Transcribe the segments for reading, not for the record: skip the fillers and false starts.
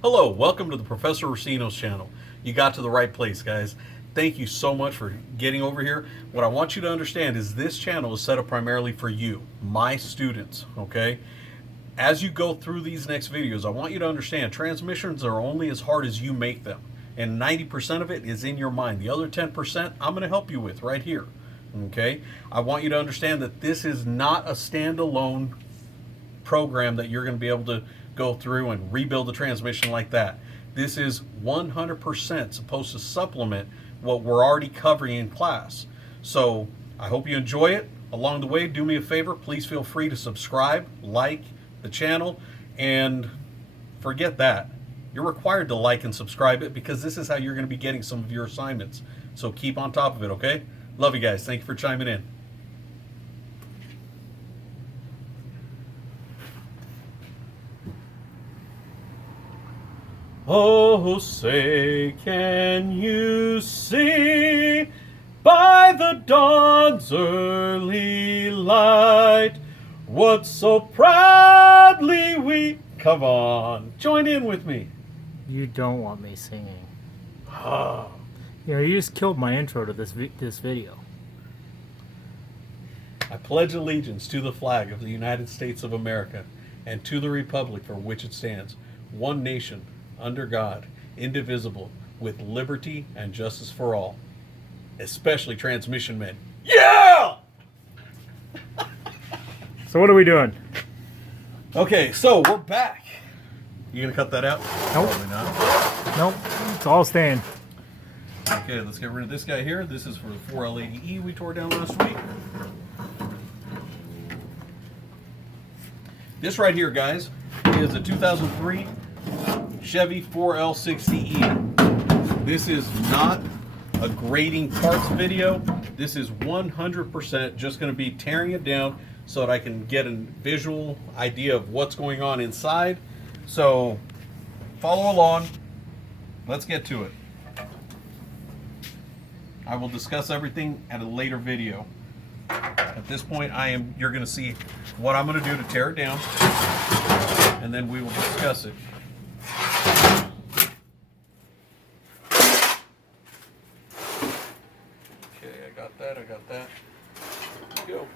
Hello, welcome to the Professor-Recinos channel. You got to the right place, guys. Thank you so much for getting over here. What I want you to understand is this channel is set up primarily for you, my students, okay? As you go through these next videos, I want you to understand transmissions are only as hard as you make them. And 90% of it is in your mind. The other 10% I'm going to help you with right here, okay? I want you to understand that this is not a standalone program that you're going to be able to go through and rebuild the transmission like that. This is 100% supposed to supplement what we're already covering in class. So I hope you enjoy it. Along the way, do me a favor, please feel free to subscribe, like the channel, and forget that. You're required to like and subscribe it because this is how you're going to be getting some of your assignments. So keep on top of it, okay? Love you guys. Thank you for chiming in. Oh, say, can you see by the dawn's early light what so proudly we... Come on, join in with me. You don't want me singing. Oh. You know, you just killed my intro to this video. I pledge allegiance to the flag of the United States of America and to the republic for which it stands, one nation, under God, indivisible, with liberty and justice for all, especially transmission men. Yeah! So what are we doing? Okay, so we're back. You gonna cut that out? Nope. Probably not. Nope, it's all staying. Okay, let's get rid of this guy here. This is for the 4L80E we tore down last week. This right here, guys, is a 2003 Chevy 4L60E. This is not a grading parts video. This is 100% just going to be tearing it down so that I can get a visual idea of what's going on inside. So follow along. Let's get to it. I will discuss everything at a later video. At this point, you're going to see what I'm going to do to tear it down, and then we will discuss it. Okay, I got that. Let's go.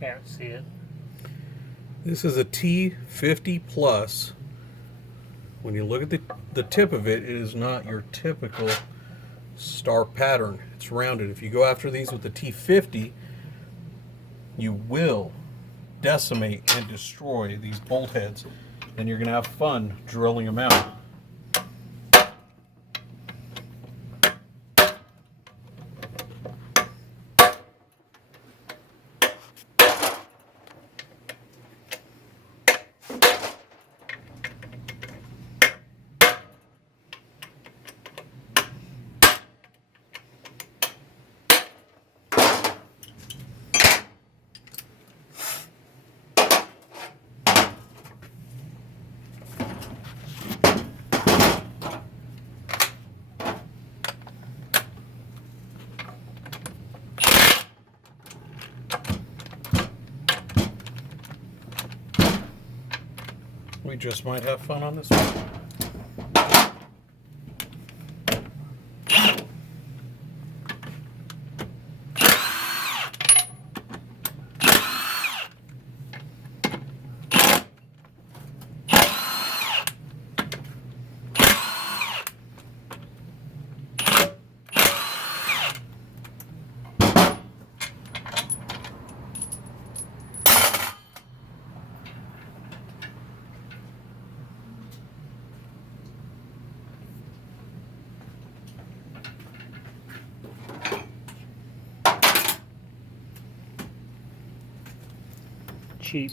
Can't see it. This is a T50 Plus. When you look at the tip of it, it is not your typical star pattern. It's rounded. If you go after these with the T50, you will decimate and destroy these bolt heads, and you're going to have fun drilling them out. We just might have fun on this one. Cheap.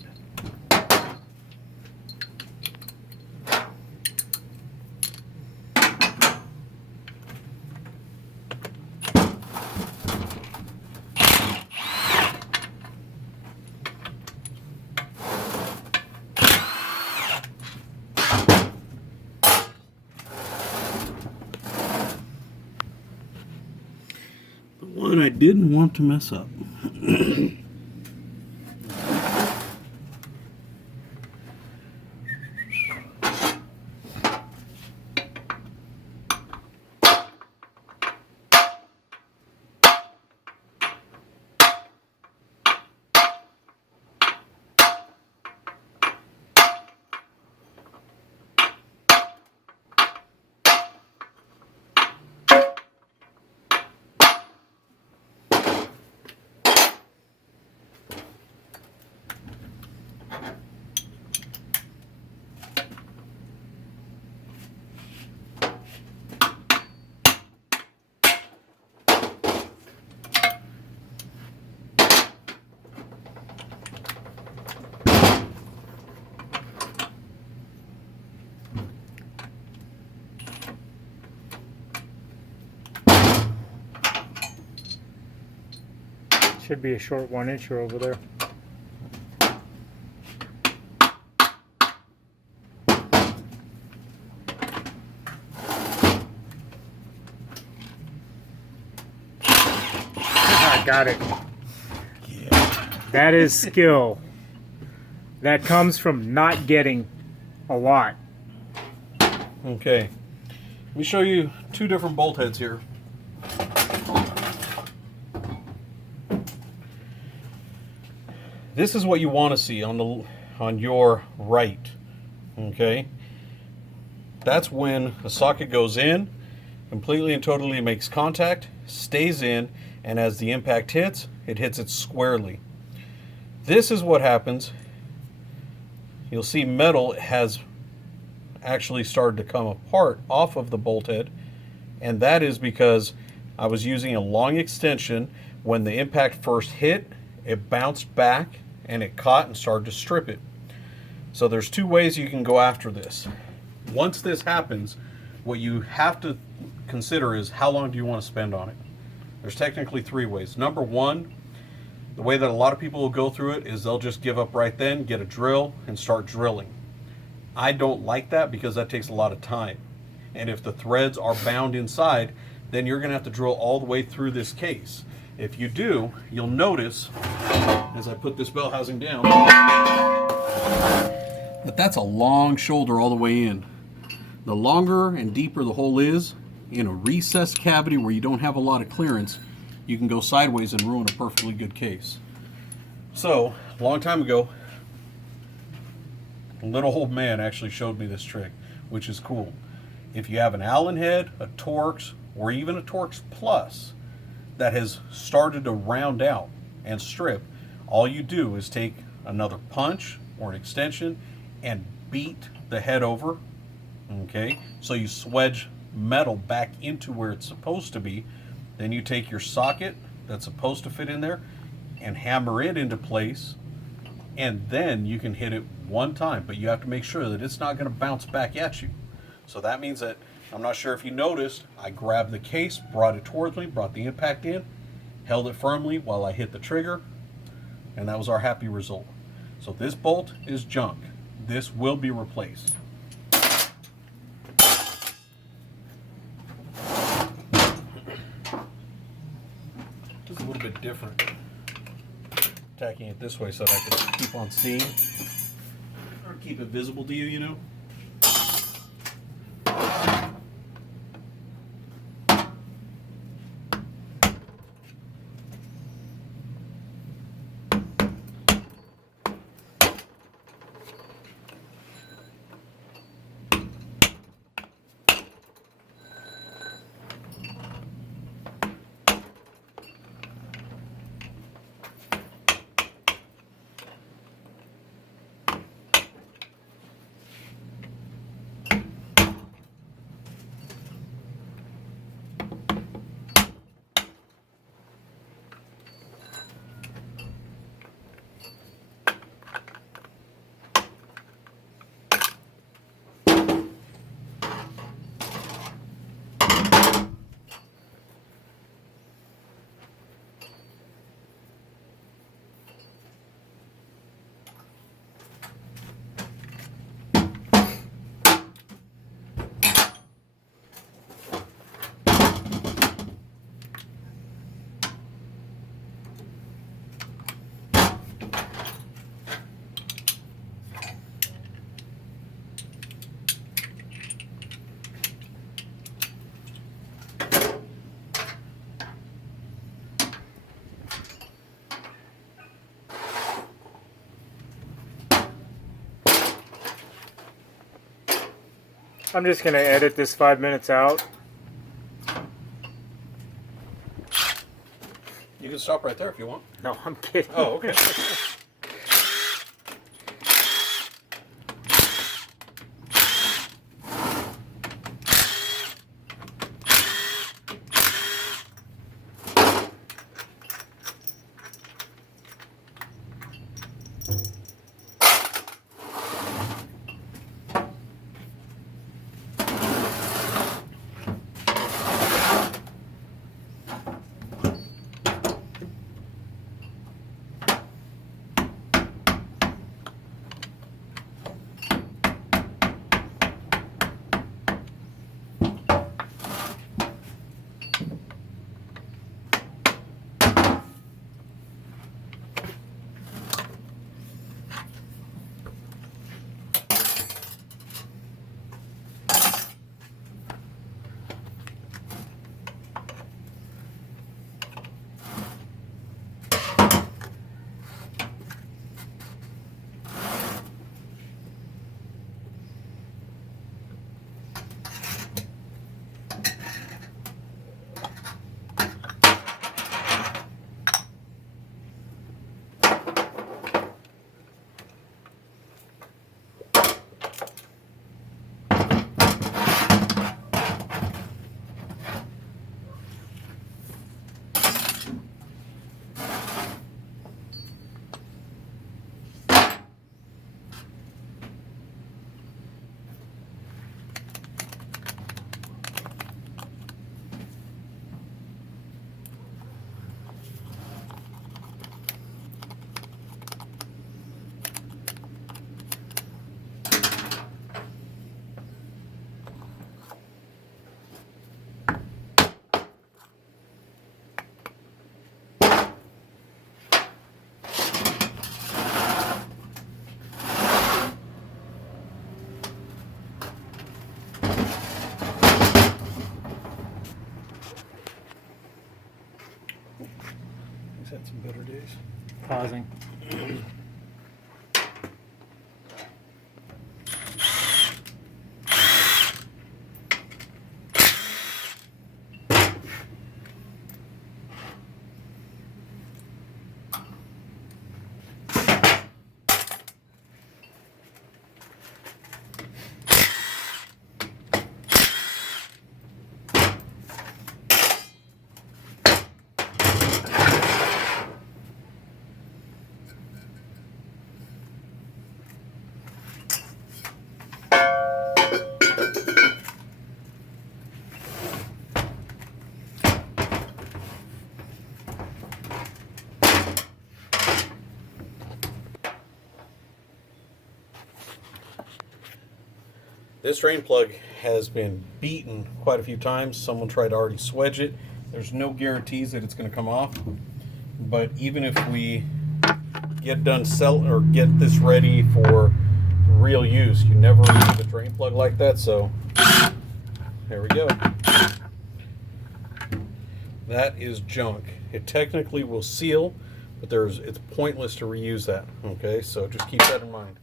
The one I didn't want to mess up. Should be a short 1-incher over there. I got it. Yeah. That is skill. That comes from not getting a lot. Okay. Let me show you two different bolt heads here. This is what you want to see on your right. Okay? That's when a socket goes in, completely and totally makes contact, stays in, and as the impact hits, it hits it squarely. This is what happens. You'll see metal has actually started to come apart off of the bolt head, and that is because I was using a long extension. When the impact first hit, it bounced back and it caught and started to strip it. So there's two ways you can go after this. Once this happens, what you have to consider is how long do you want to spend on it. There's technically three ways. Number one, the way that a lot of people will go through it is they'll just give up right then, get a drill, and start drilling. I don't like that because that takes a lot of time. And if the threads are bound inside, then you're going to have to drill all the way through this case. If you do, you'll notice, as I put this bell housing down, that that's a long shoulder all the way in. The longer and deeper the hole is, in a recessed cavity where you don't have a lot of clearance, you can go sideways and ruin a perfectly good case. So, a long time ago, a little old man actually showed me this trick, which is cool. If you have an Allen head, a Torx, or even a Torx Plus that has started to round out and strip, all you do is take another punch or an extension and beat the head over. Okay, so you swedge metal back into where it's supposed to be. Then you take your socket that's supposed to fit in there and hammer it into place, and then you can hit it one time, but you have to make sure that it's not going to bounce back at you. So that means that, I'm not sure if you noticed, I grabbed the case, brought it towards me, brought the impact in, held it firmly while I hit the trigger, and that was our happy result. So this bolt is junk. This will be replaced. It's a little bit different. Tacking it this way so that I can keep on seeing, or keep it visible to you, you know. I'm just going to edit this 5 minutes out. You can stop right there if you want. No, I'm kidding. Oh, okay. He's had some better days. Pausing. This drain plug has been beaten quite a few times. Someone tried to already swedge it. There's no guarantees that it's going to come off. But even if we get done get this ready for real use, you never leave a drain plug like that. So there we go. That is junk. It technically will seal, but it's pointless to reuse that. Okay, so just keep that in mind.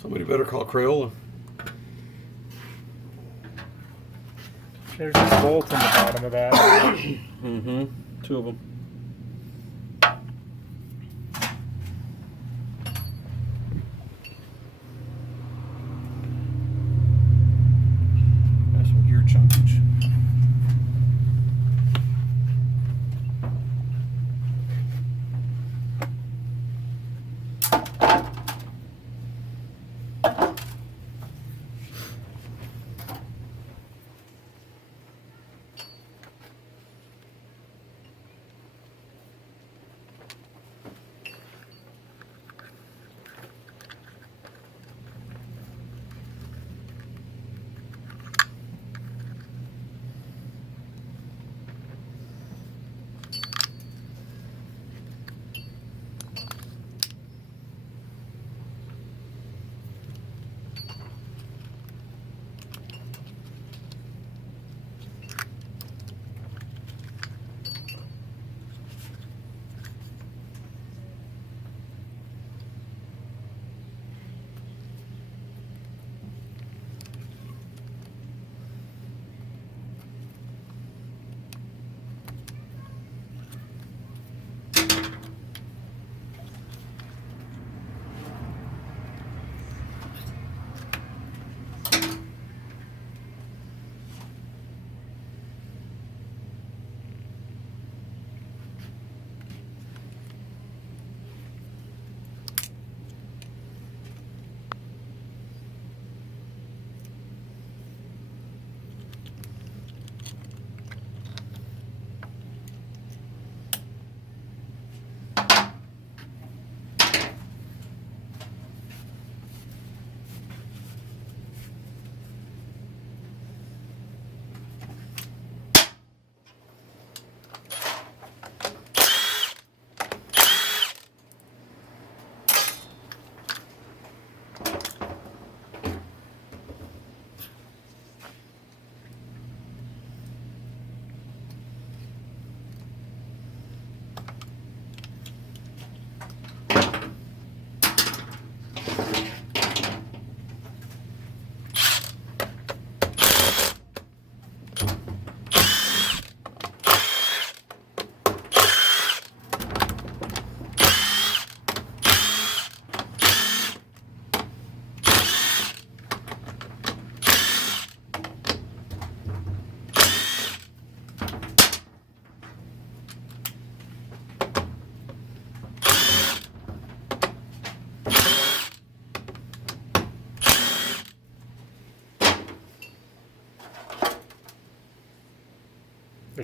Somebody better call Crayola. There's a bolt in the bottom of that. Mm-hmm. Two of them. Got some gear chunkage.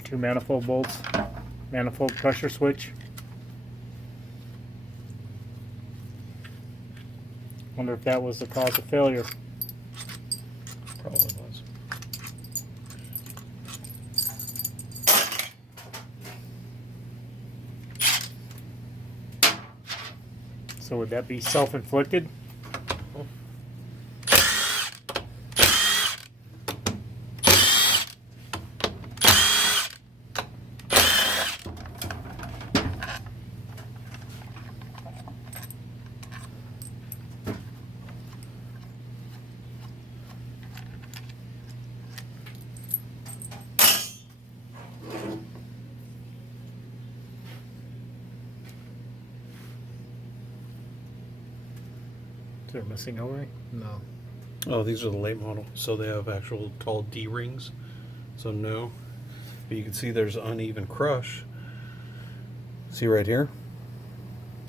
2 manifold bolts, manifold pressure switch. Wonder if that was the cause of failure. Probably was. So would that be self-inflicted? They're missing O-ring? No. Oh, these are the late model, so they have actual tall D rings. So no, but you can see there's uneven crush. See right here?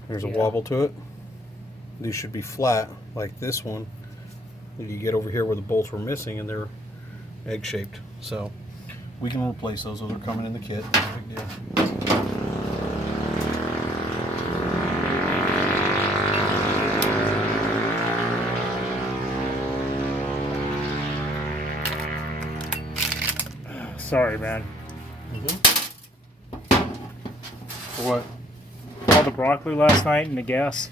There's a Yeah. wobble to it. These should be flat like this one. You get over here where the bolts were missing and they're egg shaped. So we can replace those. Those are coming in the kit. No big deal. Sorry, man. For what? All the broccoli last night and the gas.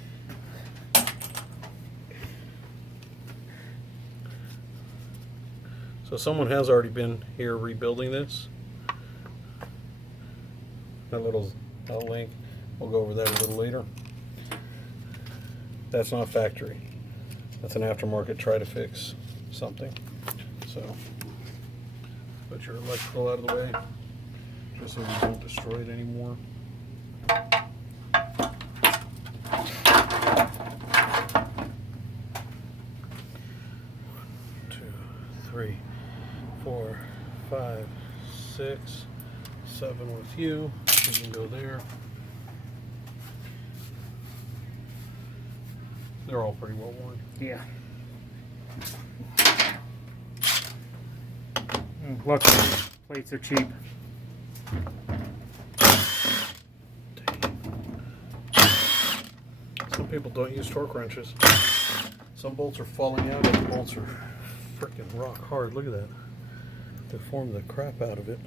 So someone has already been here rebuilding this. That little link. We'll go over that a little later. That's not factory. That's an aftermarket try to fix something. So put your electrical out of the way just so we don't destroy it anymore. Two, 3, 4, 5, 6, 7 with you. You can go there. They're all pretty well worn. Yeah. Luckily, plates are cheap. Some people don't use torque wrenches. Some bolts are falling out, other bolts are freaking rock hard. Look at that. They formed the crap out of it.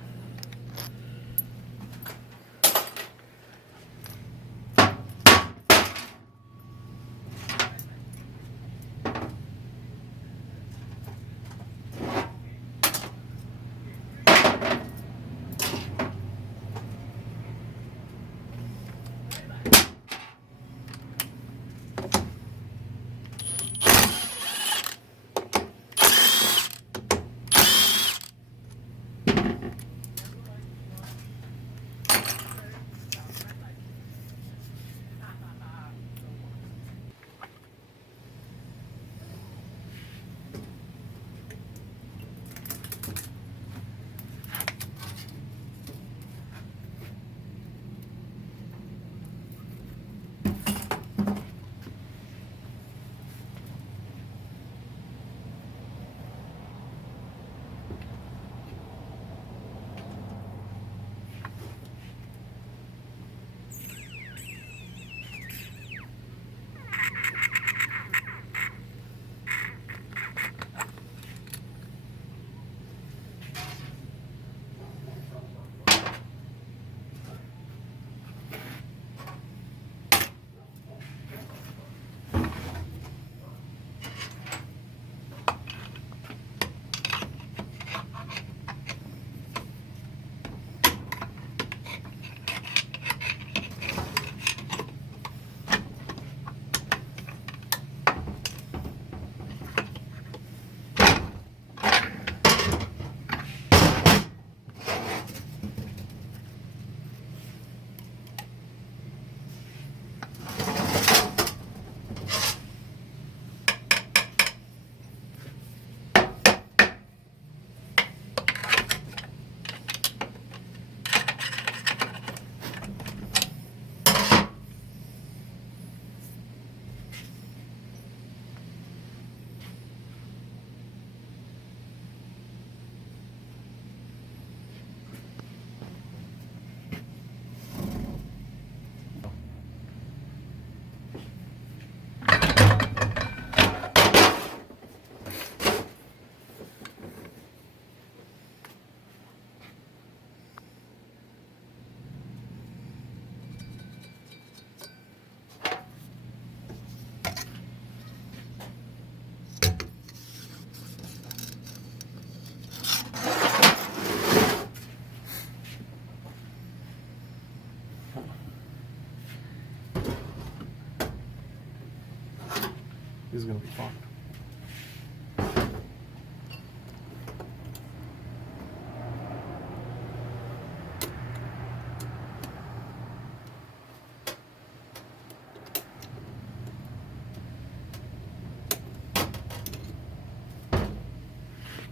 This is gonna be fun.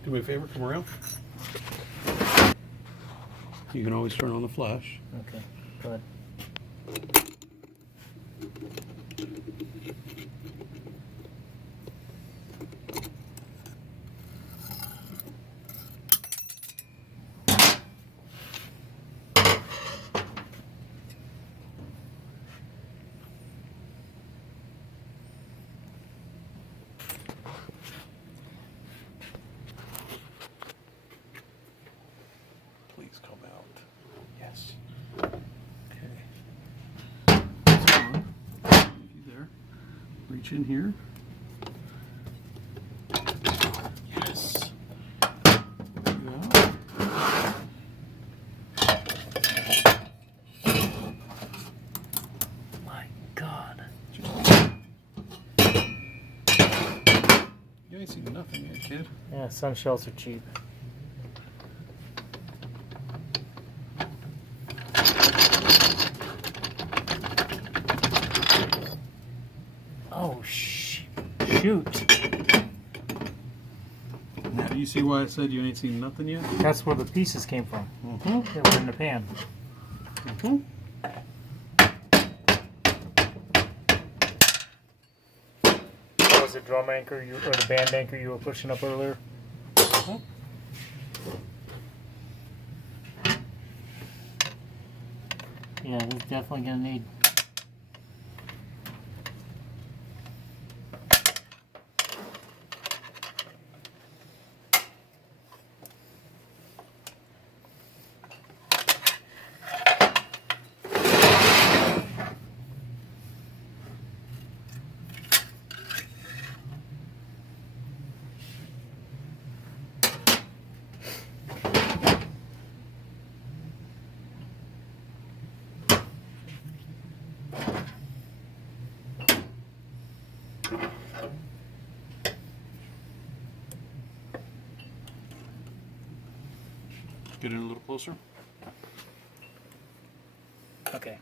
Do me a favor, come around. You can always turn on the flash. Okay, go ahead. Please come out. Yes. Okay. That's on. You there. Reach in here. Yes. There you go. My God. You ain't seen nothing yet, kid. Yeah, sun shells are cheap. Oh, shoot. Now, do you see why I said you ain't seen nothing yet? That's where the pieces came from. Mm-hmm. They were in the pan. Mm-hmm. That was the drum anchor or the band anchor you were pushing up earlier? Mm-hmm. Yeah, this is definitely gonna need. Get in a little closer. Okay.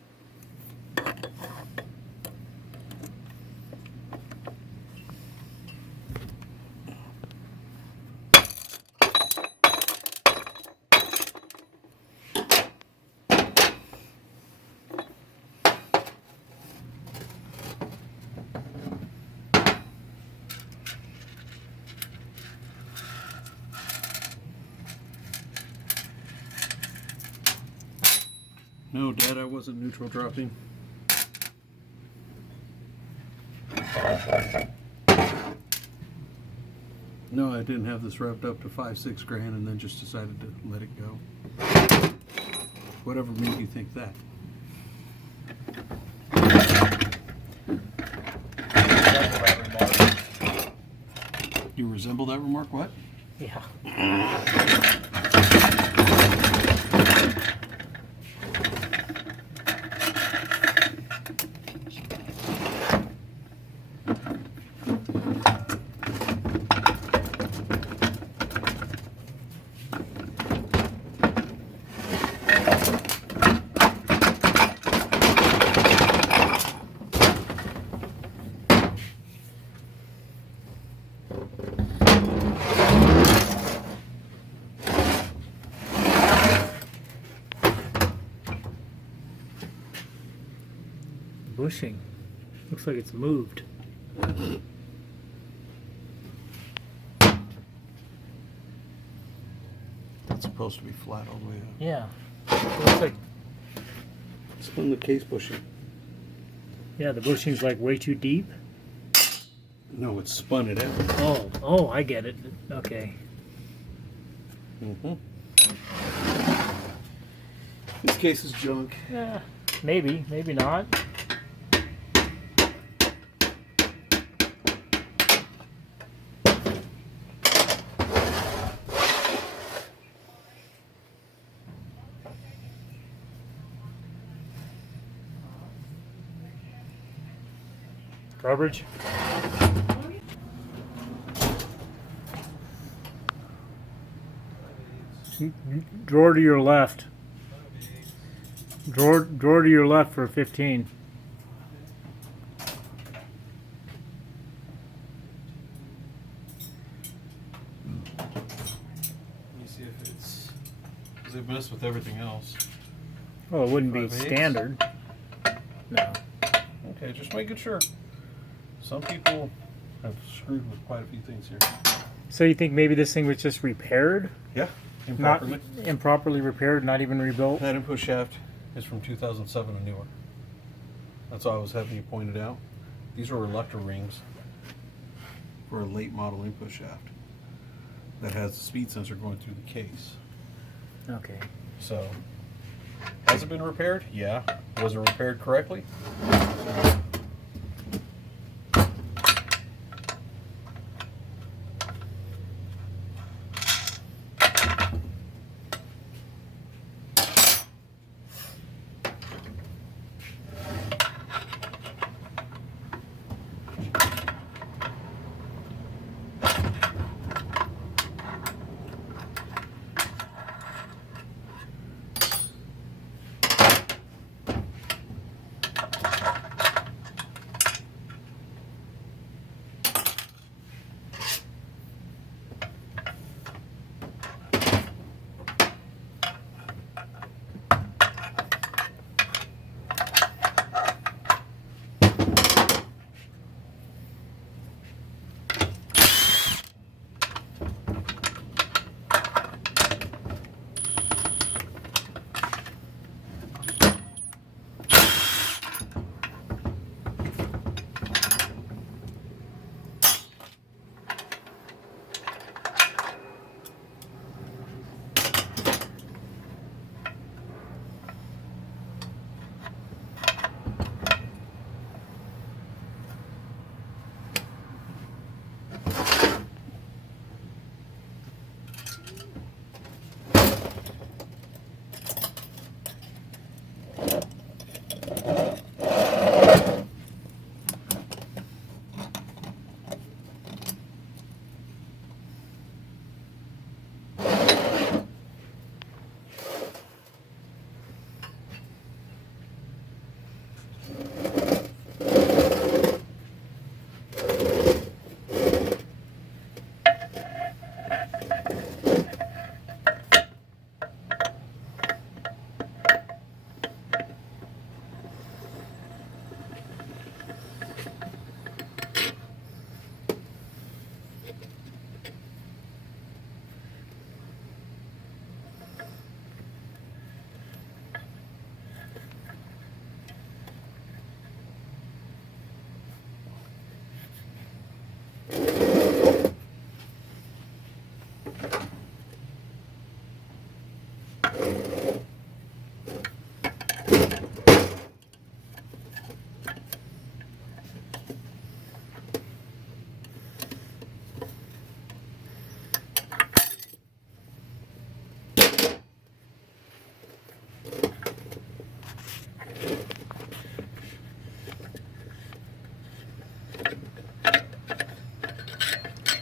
No, Dad, I wasn't neutral dropping. No, I didn't have this revved up to 5-6 grand and then just decided to let it go. Whatever made you think that? You resemble that remark? What? Yeah. Bushing. Looks like it's moved. That's supposed to be flat all the way up. Yeah. It looks like, Spin the case bushing. yeah, the bushing's like way too deep. No, it's spun it out. Oh, I get it. Okay. Mm-hmm. This case is junk. Yeah, maybe not. Garbage. Drawer to your left. Drawer to your left for 15. Let me see if it's... Because they've messed with everything else. Well, it wouldn't be 5/8. standard. No. Okay, just making sure. Some people have screwed with quite a few things here. So you think maybe this thing was just repaired? Yeah, improperly. Not improperly repaired, not even rebuilt? That input shaft is from 2007 and newer. That's why I was having you pointed out. These are reluctor rings for a late model input shaft that has the speed sensor going through the case. Okay. So, has it been repaired? Yeah. Was it repaired correctly?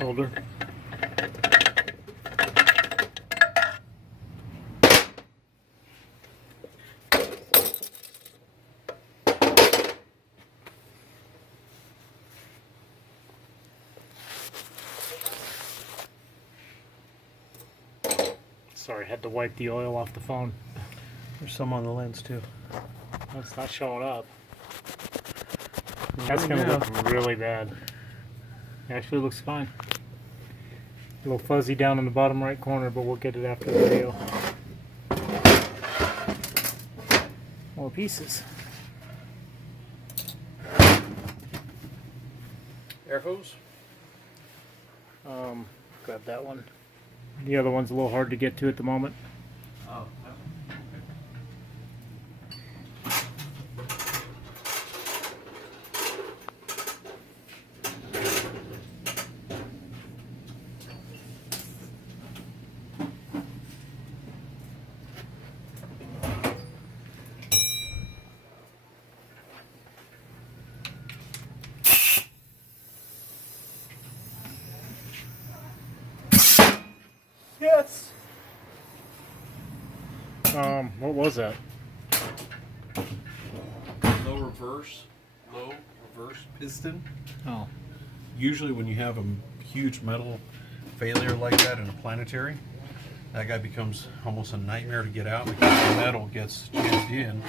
Shoulder. Sorry, had to wipe the oil off the phone. There's some on the lens too. It's not showing up. That's going to look really bad. It actually looks fine. A little fuzzy down in the bottom right corner, but we'll get it after the video. More pieces. Air hose? Grab that one. The other one's a little hard to get to at the moment. Oh. Yes. What was that? Low reverse piston. Oh. Usually when you have a huge metal failure like that in a planetary, that guy becomes almost a nightmare to get out because the metal gets jammed in.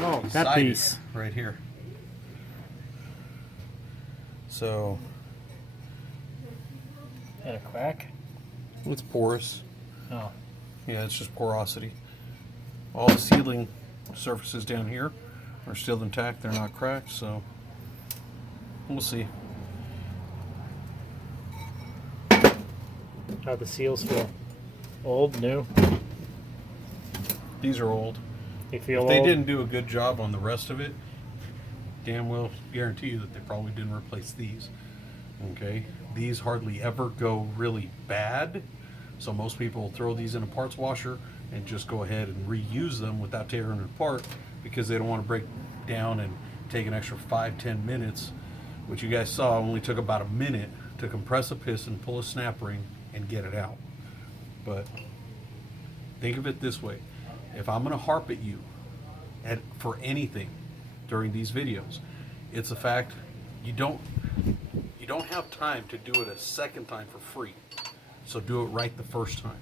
Oh, that inside piece. it, right here. So Had a crack? it's porous. Oh. Yeah, it's just porosity. All the sealing surfaces down here are still intact. They're not cracked, so we'll see. How the seals feel? Old, new? These are old. They feel If they old? didn't do a good job on the rest of it, damn well guarantee you that they probably didn't replace these. Okay? These hardly ever go really bad, so most people will throw these in a parts washer and just go ahead and reuse them without tearing it apart because they don't want to break down and take an extra 5-10 minutes, which you guys saw only took about a minute to compress a piston, pull a snap ring, and get it out. But think of it this way. If I'm going to harp at you for anything during these videos, it's the fact you don't have time to do it a second time for free. So do it right the first time.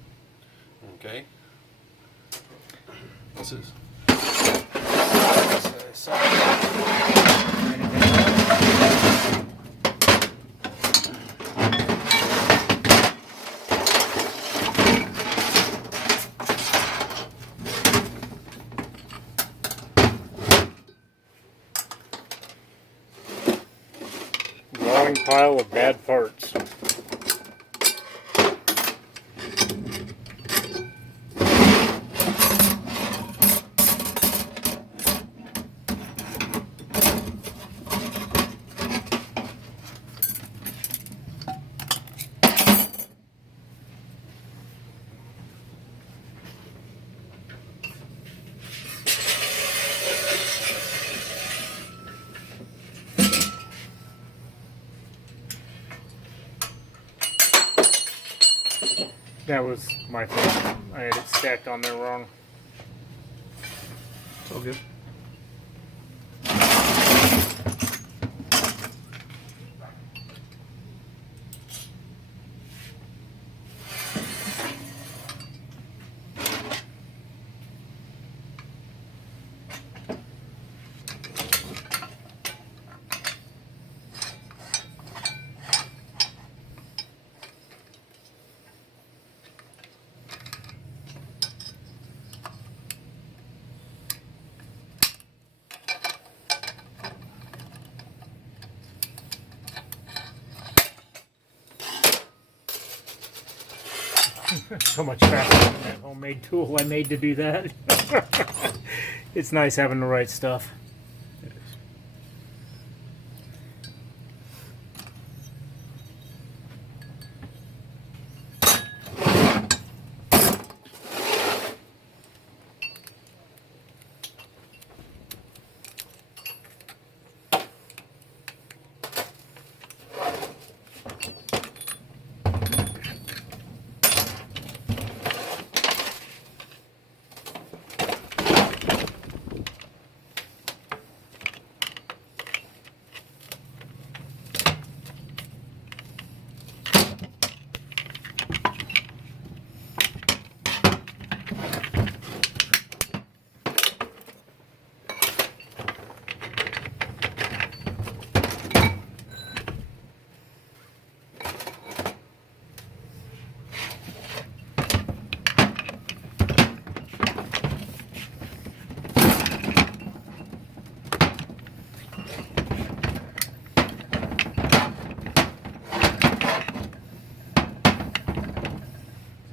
Okay? This is Growing pile of bad parts. That was my fault. I had it stacked on there wrong. it's all good. So much faster than that homemade tool I made to do that. It's nice having the right stuff. It is.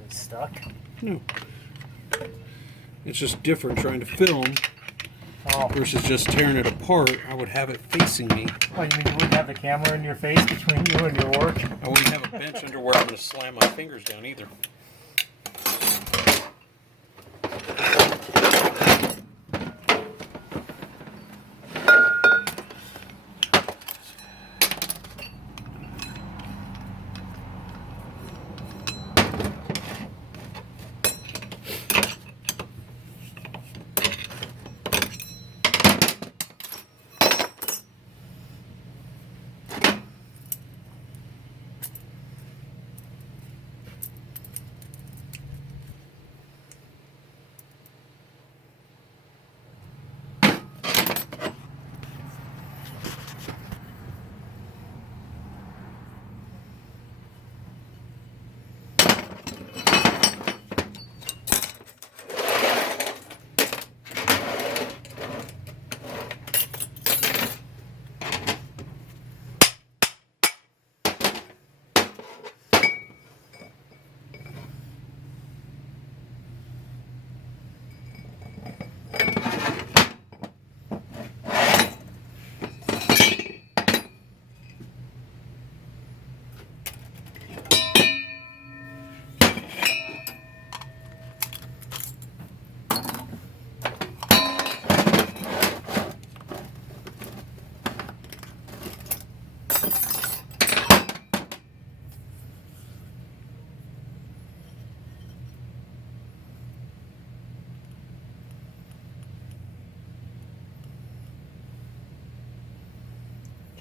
Is it stuck? No. It's just different trying to film Oh. versus just tearing it apart. I would have it facing me. Oh, you mean you wouldn't have the camera in your face between you and your work? I wouldn't have a bench under where I'm going to slam my fingers down either.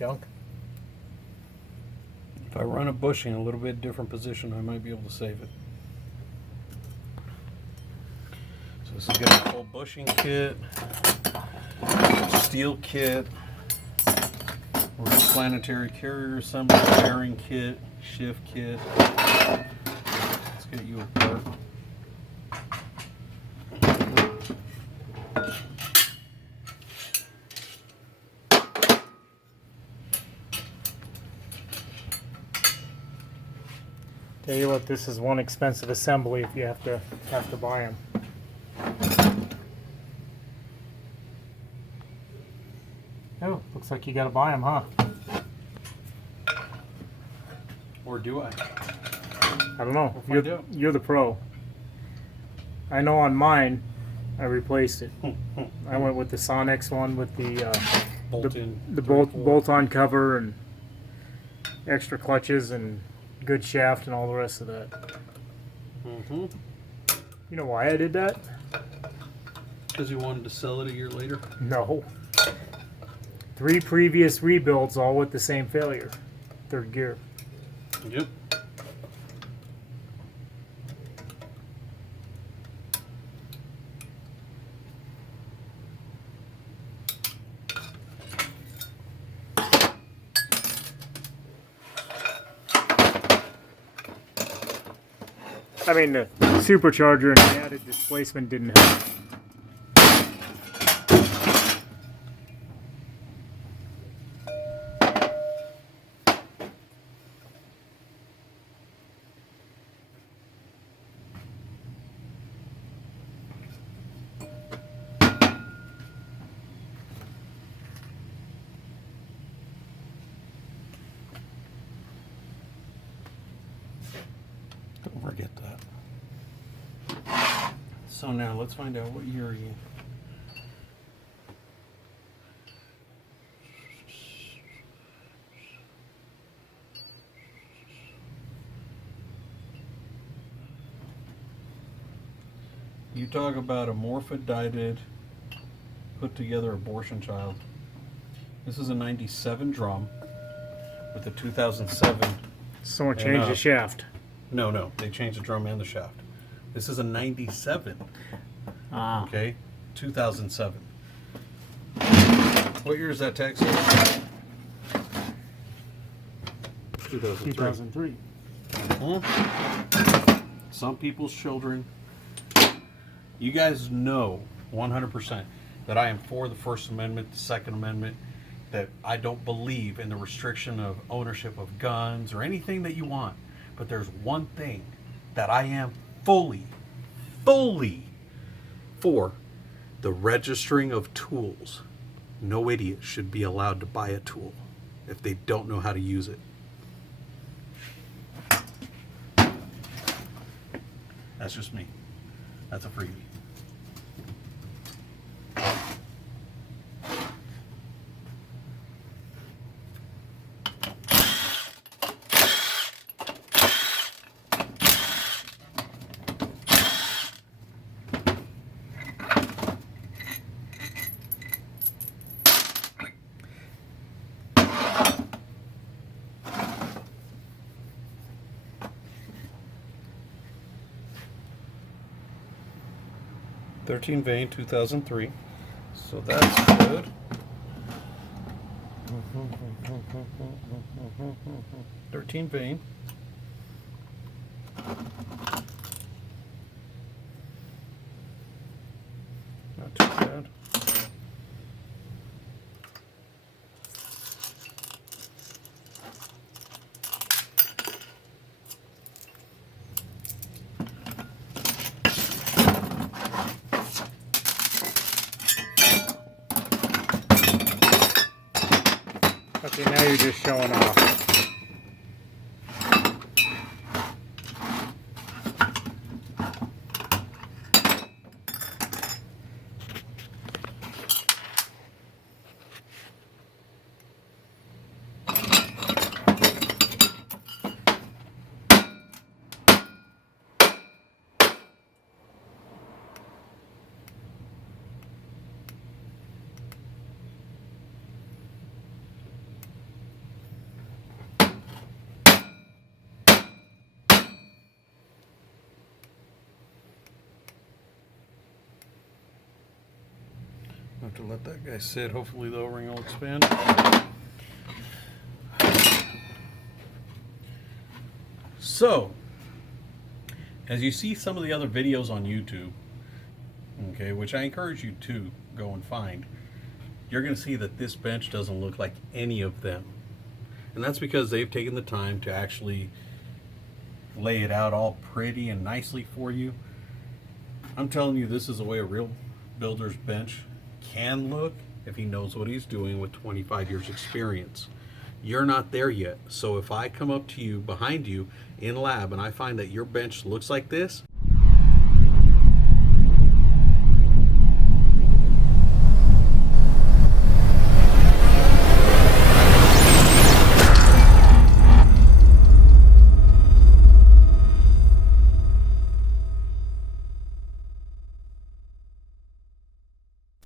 junk. If I run a bushing a little bit different position, I might be able to save it. So this is getting a full bushing kit, steel kit, real planetary carrier assembly, bearing kit, shift kit. Let's get you apart. Tell you what, this is one expensive assembly if you have to buy them. Oh, looks like you got to buy them, huh? Or do I? I don't know. We'll find out. You're the pro. I know on mine, I replaced it. I went with the Sonex one with the bolt-on cover and extra clutches and good shaft and all the rest of that. Mm-hmm. You know why I did that? Because you wanted to sell it a year later? No. 3 previous rebuilds, all with the same failure. Third gear. Yep. I mean, the supercharger and the added displacement didn't help. Don't forget that. So now let's find out what year are you. You talk about a morphodided, put together abortion child. This is a 97 drum with a 2007. Someone changed the shaft. No, they changed the drum and the shaft. This is a 97. Ah. Okay, 2007. What year is that tax? 2003. 2003. Some people's children. You guys know 100% that I am for the First Amendment, the Second Amendment, that I don't believe in the restriction of ownership of guns or anything that you want. But there's one thing that I am fully for: the registering of tools. No idiot should be allowed to buy a tool if they don't know how to use it. That's just me. That's a freebie. '13 vein, 2003. So that's good. 13 vein. Not too bad. Okay, now you're just showing off. have to let that guy sit. Hopefully the O-ring will expand. So, as you see some of the other videos on YouTube, okay, which I encourage you to go and find, you're going to see that this bench doesn't look like any of them. And that's because they've taken the time to actually lay it out all pretty and nicely for you. I'm telling you, this is the way a real builder's bench can look if he knows what he's doing with 25 years experience. You're not there yet. So if I come up to you behind you in lab and I find that your bench looks like this,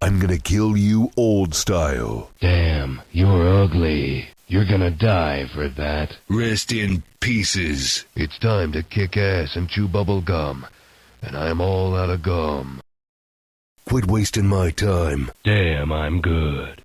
I'm gonna kill you old style. Damn, you're ugly. You're gonna die for that. Rest in pieces. It's time to kick ass and chew bubble gum. And I'm all out of gum. Quit wasting my time. Damn, I'm good.